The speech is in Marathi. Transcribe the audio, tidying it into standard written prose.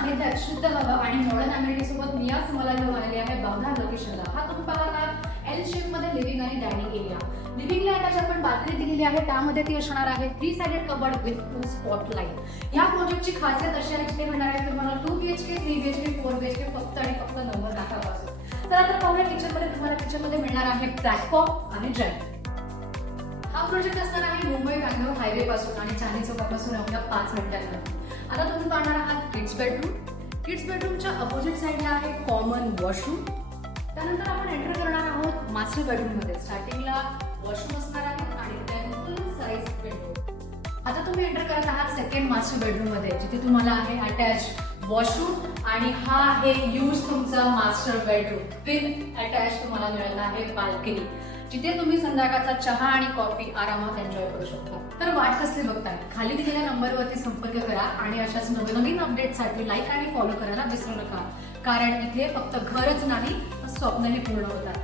सानिध्यात शुद्ध हवा आणि मॉडर्न अमेनिटी सोबत मी आज तुम्हाला घेऊन आलेली आहे बागधार लोकेशनला. हा तुम्ही पाहत आहात एल शेप मध्ये लिव्हिंग आणि डायनिंग एरिया. लिव्हिंगला अटॅच आपण बाल्कनी दिलेली आहे, त्यामध्ये ती असणार आहे 3 sided cupboard with 2 spot light. या प्रोजेक्टची खासियत अशी आहे की ते म्हणणार आहे तुम्हाला 2 BHK, 3 BHK, 4 BHK फक्त आणि फक्त 90 लाखापासून. तर आता पाहूया किचनमध्ये. तुम्हाला किचनमध्ये मिळणार आहे प्लॅटफॉर्म आणि ड्रायव्हर. हा प्रोजेक्ट असणार आहे मुंबई बँगलोर हायवे पासून आणि चांदणी चौकापासून अवघ्या 5 मिनिटांवर. आता तुम्ही पाहणार आहात किड्स बेडरूम. किड्स बेडरूमच्या अपोजिट साइडला आहे कॉमन वॉशरूम. त्यानंतर आपण एंटर करणार आहोत मास्टर बेडरूम मध्ये. स्टार्टिंगला वॉशरूम असणार आहे आणि त्यानंतर फुल साइज बेडरूम. आता तुम्ही एंटर करत आहात सेकंड मास्टर बेडरूम मध्ये, जिथे तुम्हाला आहे अटॅच वॉशरूम आणि हा आहे यूज तुमचा मास्टर बेडरूम विथ अटॅच तुम्हाला मिळत आहे बाल्कनी, जिथे तुम्ही संध्याकाळचा चहा आणि कॉफी आरामात एन्जॉय करू शकता. तर वाट कसली बघताय, खाली दिलेल्या नंबरवरती संपर्क करा आणि अशाच नवनवीन अपडेटसाठी लाईक आणि फॉलो करायला विसरू नका. कारण इथे फक्त घरच नाही, स्वप्नही पूर्ण होतात.